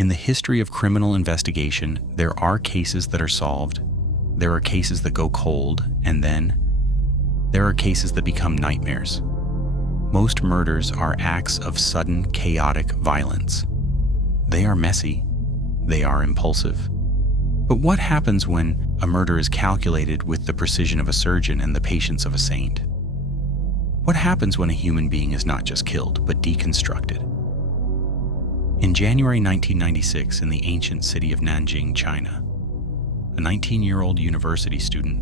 In the history of criminal investigation, there are cases that are solved, there are cases that go cold, and then there are cases that become nightmares. Most murders are acts of sudden, chaotic violence. They are messy, they are impulsive. But what happens when a murder is calculated with the precision of a surgeon and the patience of a saint? What happens when a human being is not just killed, but deconstructed? In January 1996, in the ancient city of Nanjing, China, a 19-year-old university student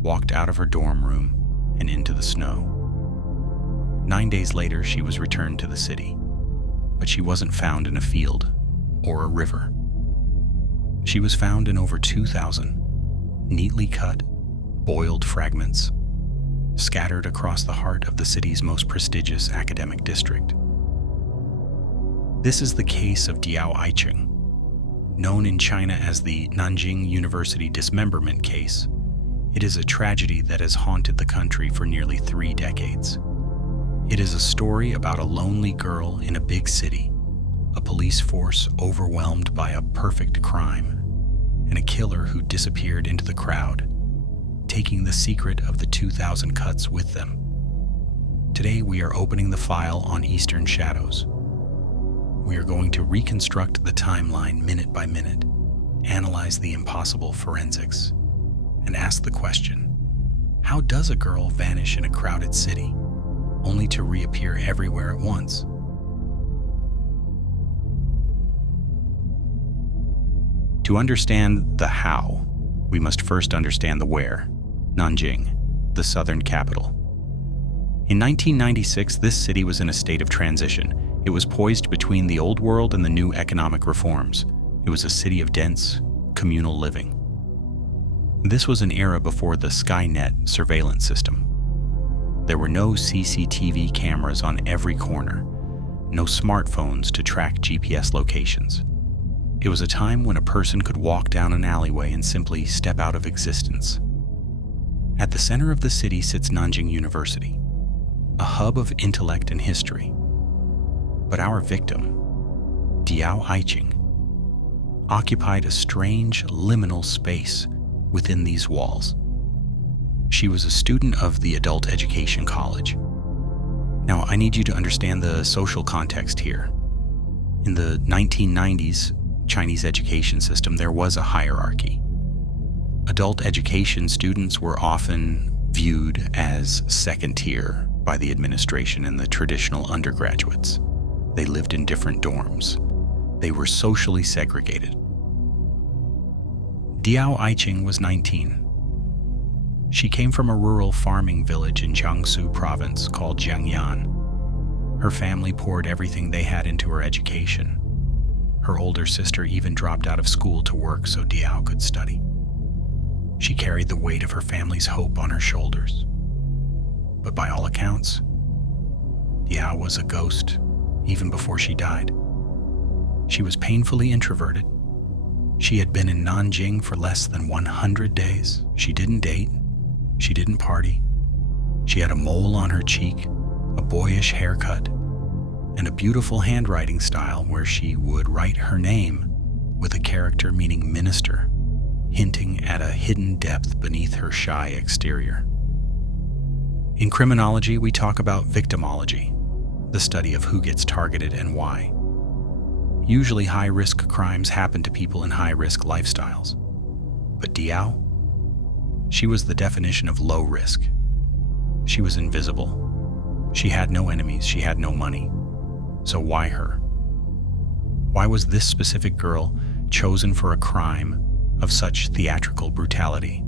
walked out of her dorm room and into the snow. 9 days later, she was returned to the city, but she wasn't found in a field or a river. She was found in over 2,000 neatly cut, boiled fragments scattered across the heart of the city's most prestigious academic district. This is the case of Diao Aiqing, known in China as the Nanjing University dismemberment case. It is a tragedy that has haunted the country for nearly 3 decades. It is a story about a lonely girl in a big city, a police force overwhelmed by a perfect crime, and a killer who disappeared into the crowd, taking the secret of the 2,000 cuts with them. Today we are opening the file on Eastern Shadows. We are going to reconstruct the timeline minute by minute, analyze the impossible forensics, and ask the question, how does a girl vanish in a crowded city, only to reappear everywhere at once? To understand the how, we must first understand the where. Nanjing, the southern capital. In 1996, this city was in a state of transition. It was poised between the old world and the new economic reforms. It was a city of dense, communal living. This was an era before the Skynet surveillance system. There were no CCTV cameras on every corner, no smartphones to track GPS locations. It was a time when a person could walk down an alleyway and simply step out of existence. At the center of the city sits Nanjing University, a hub of intellect and history. But our victim, Diao Aiqing, occupied a strange liminal space within these walls. She was a student of the adult education college. Now, I need you to understand the social context here. In the 1990s Chinese education system, there was a hierarchy. Adult education students were often viewed as second tier by the administration and the traditional undergraduates. They lived in different dorms. They were socially segregated. Diao Aiqing was 19. She came from a rural farming village in Jiangsu province called Jiangyan. Her family poured everything they had into her education. Her older sister even dropped out of school to work so Diao could study. She carried the weight of her family's hope on her shoulders. But by all accounts, Diao was a ghost even before she died. She was painfully introverted. She had been in Nanjing for less than 100 days. She didn't date. She didn't party. She had a mole on her cheek, a boyish haircut, and a beautiful handwriting style where she would write her name with a character meaning minister, hinting at a hidden depth beneath her shy exterior. In criminology, we talk about victimology, the study of who gets targeted and why. Usually high-risk crimes happen to people in high-risk lifestyles. But Diao? She was the definition of low risk. She was invisible. She had no enemies. She had no money. So why her? Why was this specific girl chosen for a crime of such theatrical brutality?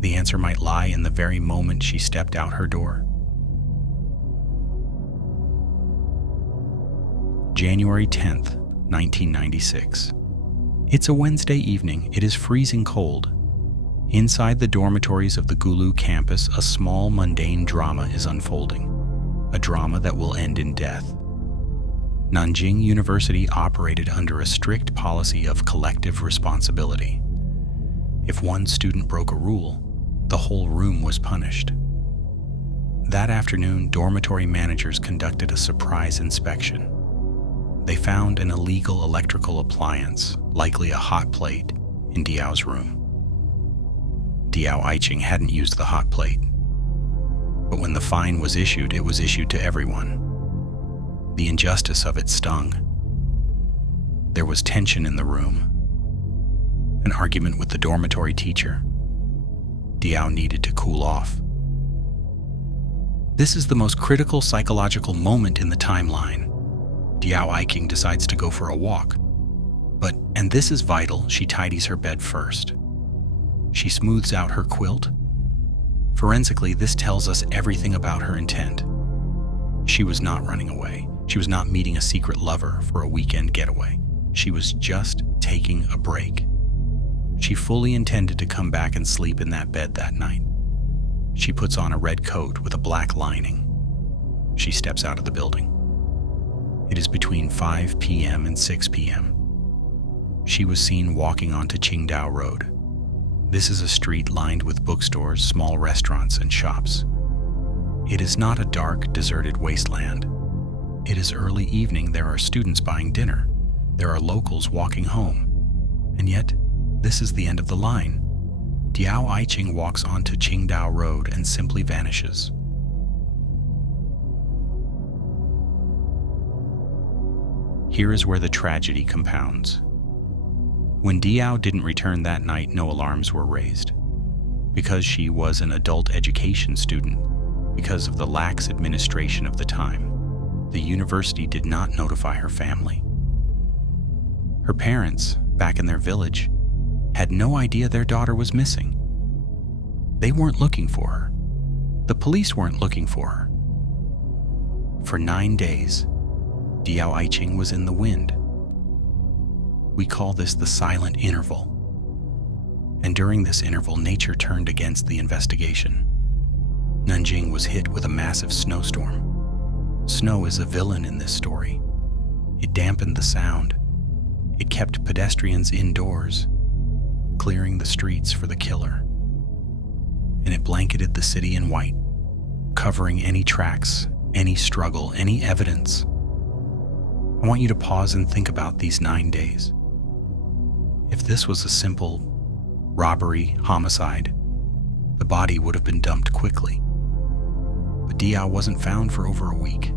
The answer might lie in the very moment she stepped out her door. January 10th, 1996. It's a Wednesday evening. It is freezing cold. Inside the dormitories of the Gulu campus, a small, mundane drama is unfolding. A drama that will end in death. Nanjing University operated under a strict policy of collective responsibility. If one student broke a rule, the whole room was punished. That afternoon, dormitory managers conducted a surprise inspection. They found an illegal electrical appliance, likely a hot plate, in Diao's room. Diao Aiqing hadn't used the hot plate, but when the fine was issued, it was issued to everyone. The injustice of it stung. There was tension in the room. An argument with the dormitory teacher. Diao needed to cool off. This is the most critical psychological moment in the timeline. Diao Aiqing decides to go for a walk. But, and this is vital, she tidies her bed first. She smooths out her quilt. Forensically, this tells us everything about her intent. She was not running away. She was not meeting a secret lover for a weekend getaway. She was just taking a break. She fully intended to come back and sleep in that bed that night. She puts on a red coat with a black lining. She steps out of the building. It is between 5 p.m. and 6 p.m. She was seen walking onto Qingdao Road. This is a street lined with bookstores, small restaurants, and shops. It is not a dark, deserted wasteland. It is early evening. There are students buying dinner. There are locals walking home. And yet, this is the end of the line. Diao Aiqing walks onto Qingdao Road and simply vanishes. Here is where the tragedy compounds. When Diao didn't return that night, no alarms were raised. Because she was an adult education student, because of the lax administration of the time, the university did not notify her family. Her parents, back in their village, had no idea their daughter was missing. They weren't looking for her. The police weren't looking for her. For 9 days, Diao Aiqing was in the wind. We call this the silent interval. And during this interval, nature turned against the investigation. Nanjing was hit with a massive snowstorm. Snow is a villain in this story. It dampened the sound. It kept pedestrians indoors, clearing the streets for the killer. And it blanketed the city in white, covering any tracks, any struggle, any evidence. I want you to pause and think about these 9 days. If this was a simple robbery, homicide, the body would have been dumped quickly. But Diao wasn't found for over a week.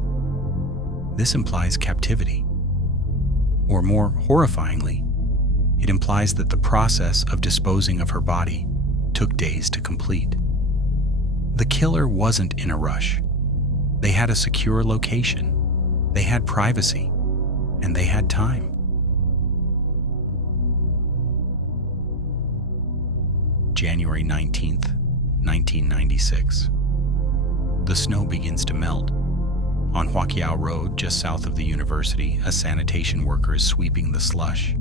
This implies captivity. Or more horrifyingly, it implies that the process of disposing of her body took days to complete. The killer wasn't in a rush. They had a secure location, they had privacy, and they had time. January 19th, 1996. The snow begins to melt. On Huaqiao Road, just south of the university, a sanitation worker is sweeping the slush.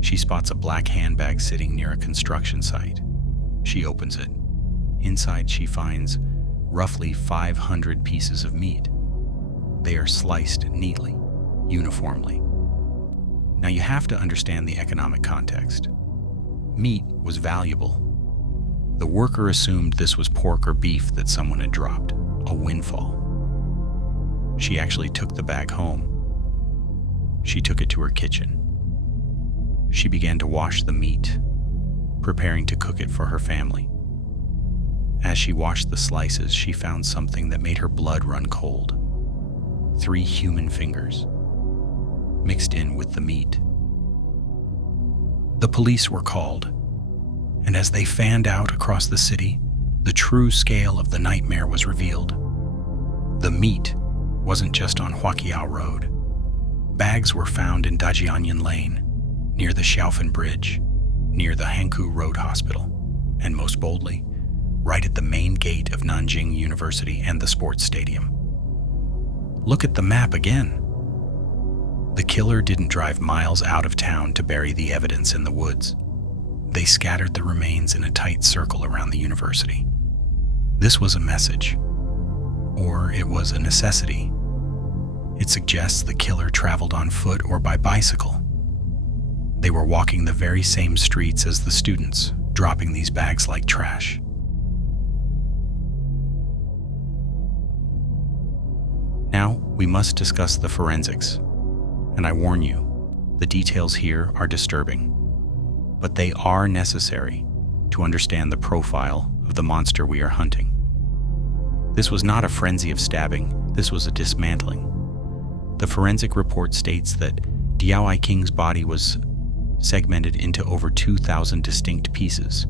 She spots a black handbag sitting near a construction site. She opens it. Inside, she finds roughly 500 pieces of meat. They are sliced neatly, uniformly. Now you have to understand the economic context. Meat was valuable. The worker assumed this was pork or beef that someone had dropped, a windfall. She actually took the bag home. She took it to her kitchen. She began to wash the meat, preparing to cook it for her family. As she washed the slices, she found something that made her blood run cold. 3 human fingers, mixed in with the meat. The police were called, and as they fanned out across the city, the true scale of the nightmare was revealed. The meat wasn't just on Huaqiao Road. Bags were found in Dajianyan Lane, near the Xiaofan Bridge, near the Hankou Road Hospital, and most boldly, right at the main gate of Nanjing University and the sports stadium. Look at the map again. The killer didn't drive miles out of town to bury the evidence in the woods. They scattered the remains in a tight circle around the university. This was a message, or it was a necessity. It suggests the killer traveled on foot or by bicycle. They were walking the very same streets as the students, dropping these bags like trash. Now, we must discuss the forensics. And I warn you, the details here are disturbing, but they are necessary to understand the profile of the monster we are hunting. This was not a frenzy of stabbing, this was a dismantling. The forensic report states that Diao Aiqing's body was segmented into over 2,000 distinct pieces.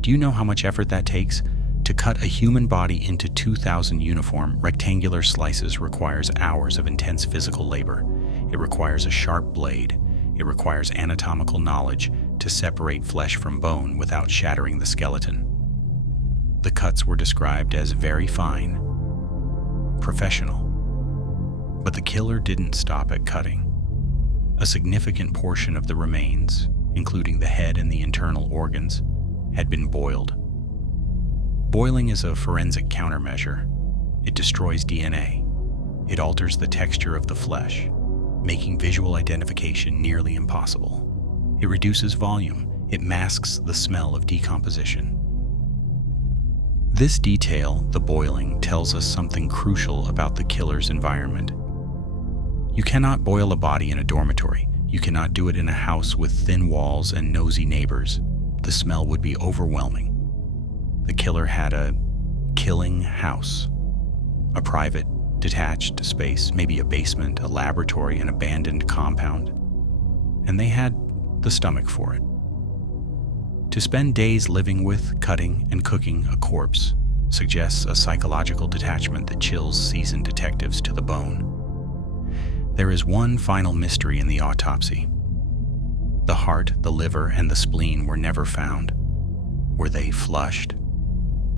Do you know how much effort that takes? To cut a human body into 2,000 uniform, rectangular slices requires hours of intense physical labor. It requires a sharp blade. It requires anatomical knowledge to separate flesh from bone without shattering the skeleton. The cuts were described as very fine, professional. But the killer didn't stop at cutting. A significant portion of the remains, including the head and the internal organs, had been boiled. Boiling is a forensic countermeasure. It destroys DNA. It alters the texture of the flesh, making visual identification nearly impossible. It reduces volume. It masks the smell of decomposition. This detail, the boiling, tells us something crucial about the killer's environment. You cannot boil a body in a dormitory. You cannot do it in a house with thin walls and nosy neighbors. The smell would be overwhelming. The killer had a killing house, a private, detached space, maybe a basement, a laboratory, an abandoned compound. And they had the stomach for it. To spend days living with, cutting, and cooking a corpse suggests a psychological detachment that chills seasoned detectives to the bone. There is one final mystery in the autopsy. The heart, the liver, and the spleen were never found. Were they flushed?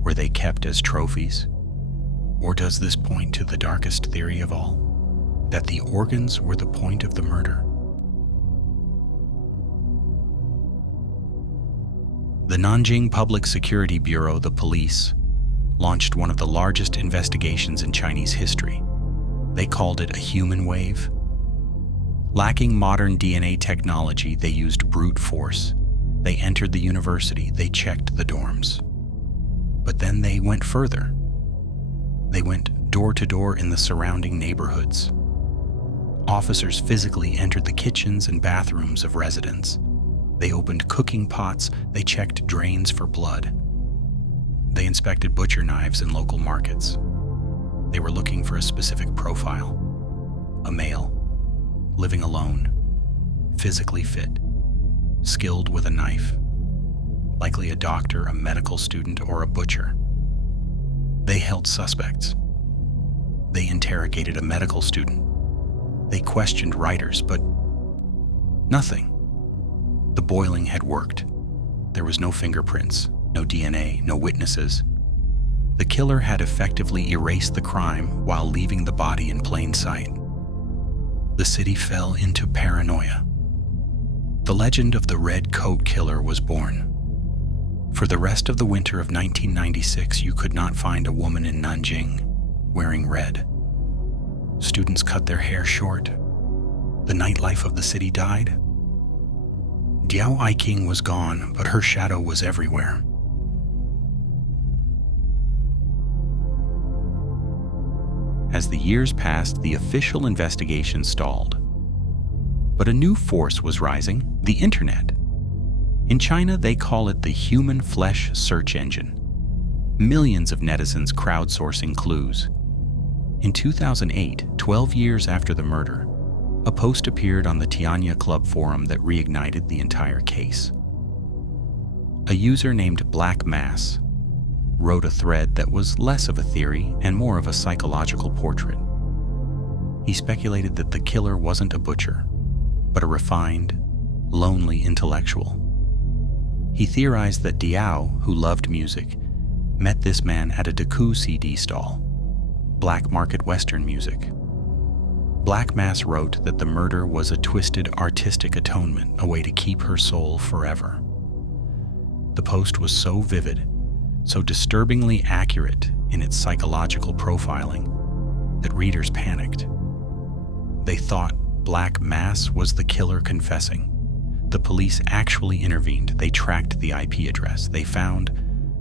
Were they kept as trophies? Or does this point to the darkest theory of all, that the organs were the point of the murder? The Nanjing Public Security Bureau, the police, launched one of the largest investigations in Chinese history. They called it a human wave. Lacking modern DNA technology, they used brute force. They entered the university, they checked the dorms. But then they went further. They went door to door in the surrounding neighborhoods. Officers physically entered the kitchens and bathrooms of residents. They opened cooking pots, they checked drains for blood. They inspected butcher knives in local markets. They were looking for a specific profile. A male, living alone, physically fit, skilled with a knife, likely a doctor, a medical student, or a butcher. They held suspects. They interrogated a medical student. They questioned writers, but nothing. The boiling had worked. There was no fingerprints, no DNA, no witnesses. The killer had effectively erased the crime while leaving the body in plain sight. The city fell into paranoia. The legend of the Red Coat Killer was born. For the rest of the winter of 1996, you could not find a woman in Nanjing wearing red. Students cut their hair short. The nightlife of the city died. Diao Aiqing was gone, but her shadow was everywhere. As the years passed, the official investigation stalled. But a new force was rising: the internet. In China, they call it the human flesh search engine. Millions of netizens crowdsourcing clues. In 2008, 12 years after the murder, a post appeared on the Tianya Club forum that reignited the entire case. A user named Black Mass wrote a thread that was less of a theory and more of a psychological portrait. He speculated that the killer wasn't a butcher, but a refined, lonely intellectual. He theorized that Diao, who loved music, met this man at a Deku CD stall, black market Western music. Black Mass wrote that the murder was a twisted artistic atonement, a way to keep her soul forever. The post was so vivid, so disturbingly accurate in its psychological profiling, that readers panicked. They thought Black Mass was the killer confessing. The police actually intervened. They tracked the IP address. They found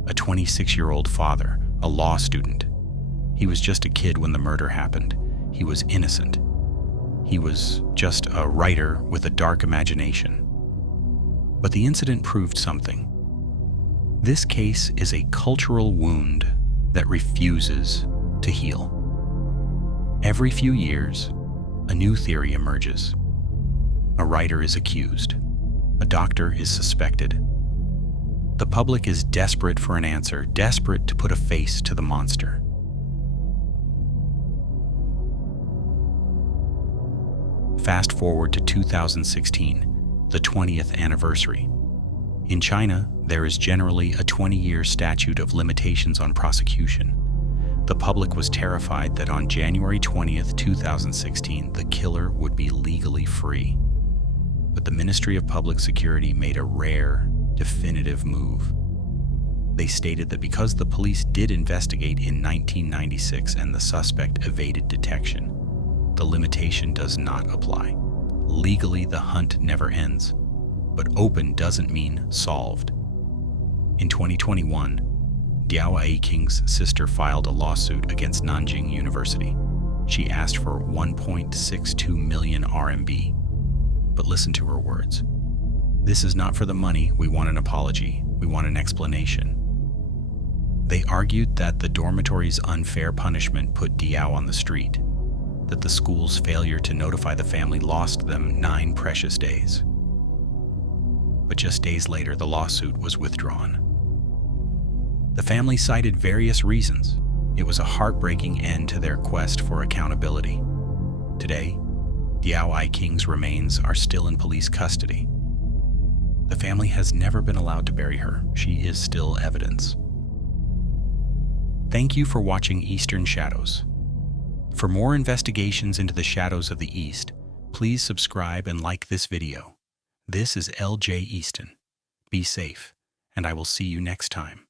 a 26-year-old father, a law student. He was just a kid when the murder happened. He was innocent. He was just a writer with a dark imagination. But the incident proved something. This case is a cultural wound that refuses to heal. Every few years, a new theory emerges. A writer is accused. A doctor is suspected. The public is desperate for an answer, desperate to put a face to the monster. Fast forward to 2016, the 20th anniversary. In China, there is generally a 20-year statute of limitations on prosecution. The public was terrified that on January 20th, 2016, the killer would be legally free. But the Ministry of Public Security made a rare, definitive move. They stated that because the police did investigate in 1996 and the suspect evaded detection, the limitation does not apply. Legally, the hunt never ends. But open doesn't mean solved. In 2021, Diao Aiqing's sister filed a lawsuit against Nanjing University. She asked for 1.62 million RMB. But listen to her words. "This is not for the money. We want an apology. We want an explanation." They argued that the dormitory's unfair punishment put Diao on the street, that the school's failure to notify the family lost them 9 precious days. But just days later, the lawsuit was withdrawn. The family cited various reasons. It was a heartbreaking end to their quest for accountability. Today, Diao Aiqing's remains are still in police custody. The family has never been allowed to bury her. She is still evidence. Thank you for watching Eastern Shadows. For more investigations into the shadows of the East, please subscribe and like this video. This is LJ Easton. Be safe, and I will see you next time.